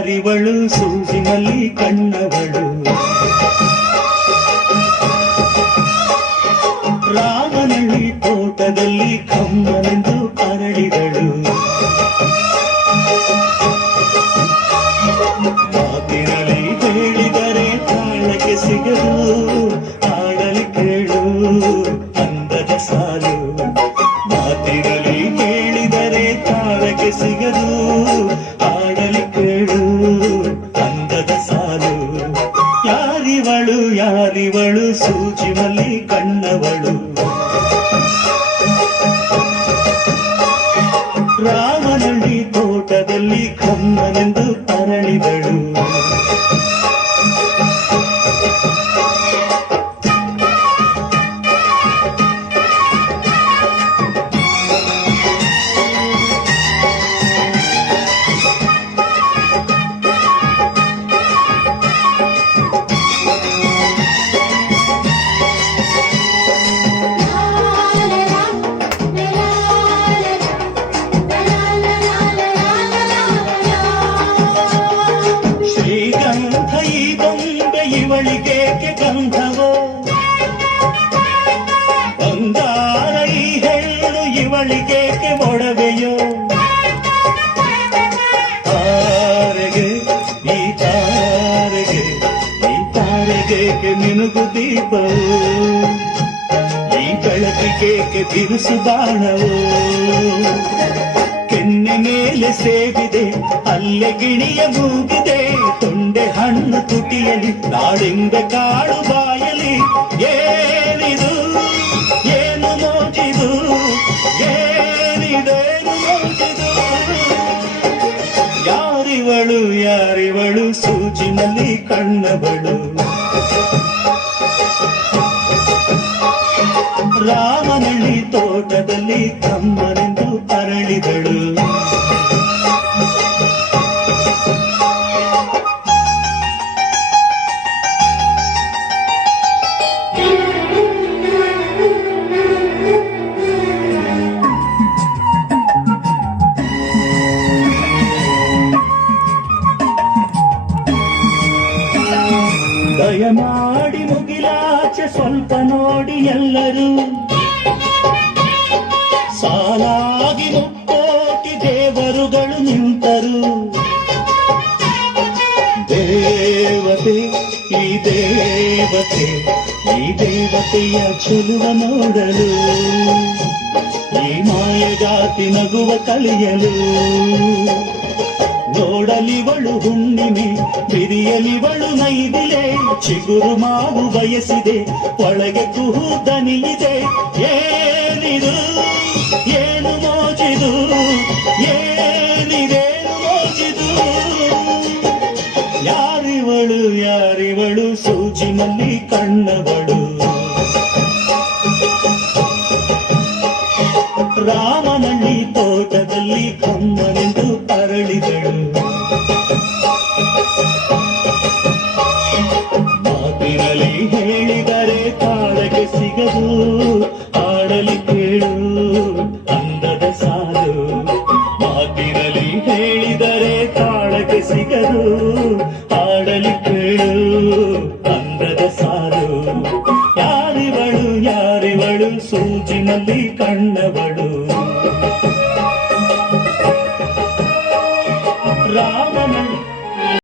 ಯಾರಿವಳು ಸೂಜಿನಲ್ಲಿ ಕಣ್ಣವಳು. ರಾಮನಳ್ಳಿ ತೋಟದಲ್ಲಿ ಕಮ್ಮನೆಂದು ಅರಳಿದಳು. ಮಾತಿನಲ್ಲಿ ಹೇಳಿದರೆ ತಾಳಕ್ಕೆ ಸಿಗದು ಆಡಲಿ ಕೇಳು, ಅಂದದ ಸಾಲು. ಮಾತಿನಲ್ಲಿ ಹೇಳಿದರೆ ತಾಳಕ್ಕೆ ಸಿಗದು ಯಾರಿವಳು ಸೂಜಿ ಮಲ್ಲಿ ಕಣ್ಣವಳು. ರಾಮನಳ್ಳಿ ತೋಟದಲ್ಲಿ ಬೊಂಬೆ ಗಂಧವೋ? ಬಂಗಾರ ಈ ಹೆಣ್ಣು ಇವಳಿಗೇಕೆ ಒಡವೆಯೋ? ತಾರೆಗೆ, ಈ ತಾರೆಗೆ, ಈ ತಾರೆಗೇಕೆ ನಿನಗು ದೀಪವು? ಈ ಬೆಳಕಿಗೇಕೆ ಬಿರುಸು ಬಾಣವೋ? ಕೆನ್ನೆ ಮೇಲೆ ಸೇವಿದೆ ಅಲ್ಲೆ ಗಿಣಿಯ ಮೂಗಿದೆ. ತೊಂಡೆ ಹಣ್ಣು ತುಟಿಯಲಿ, ನಾಡಿಂದ ಕಾಡು ಬಾಯಲಿ. ಏನಿದು, ಏನು ಮೋಜಿದು ಏನಿದೇನು ಮೋಜಿದು. ಯಾರಿವಳು ಯಾರಿವಳು, ಸೂಜಿನಲ್ಲಿ ಕಣ್ಣವಳು. ರಾಮನಳ್ಳಿ ತೋಟದಲ್ಲಿ ಕಮ್ಮನೆಂದು ಅರಳಿದಳು. ದಯಮಾಡಿ ಮುಗಿಲಾಚೆ ಸ್ವಲ್ಪ ನೋಡಿ ಎಲ್ಲರೂ ಸಾಲಾಗಿ ಮುಕ್ಕೋಟಿ ದೇವರುಗಳು ನಿಂತರು ದೇವತೆ ಈ ದೇವತೆ ಈ ದೇವತೆಯ ಚೆಲುವ ನೋಡಲು ಈ ಮಾಯಜಾತಿ ನಗುವ ಕಲಿಯಲು ನೋಡಲಿವಳು ಹುಣ್ಣಿಮೆ, ಬಿರಿಯಲಿವಳು ನೈದಿಲೆ, ಚಿಗುರು ಮಾವು ಬಯಸಿದೆ, ಒಳಗೆ ಕುಹು ದನಿಯಿದೆ ಏನಿದು, ಏನು ಮೋಜಿದು ಏನಿದೇನು ಮೋಜಿದು? ಯಾರಿವಳು ಯಾರಿವಳು ಸೂಜಿನಲ್ಲಿ ಕಣ್ಣವಳು? ರಾಮನಳ್ಳಿ ತೋಟದಲ್ಲಿ ಕಮ್ಮನೆಂದು ಅರಳಿದಳು. ಸಿಗದು ಆಡಲಿ ಕೇಳು, ಅಂದದ ಸಾಲು. ಮಾತಿರಲಿ ಹೇಳಿದರೆ ತಾಳಕ್ಕೆ ಸಿಗದು ಆಡಲಿ ಕೇಳು, ಅಂದದ ಸಾಲು. ಯಾರಿವಳು ಯಾರಿವಳು, ಸೂಜಿನಲ್ಲಿ ಕಣ್ಣವಳು. ರಾಮನಳ್ಳಿ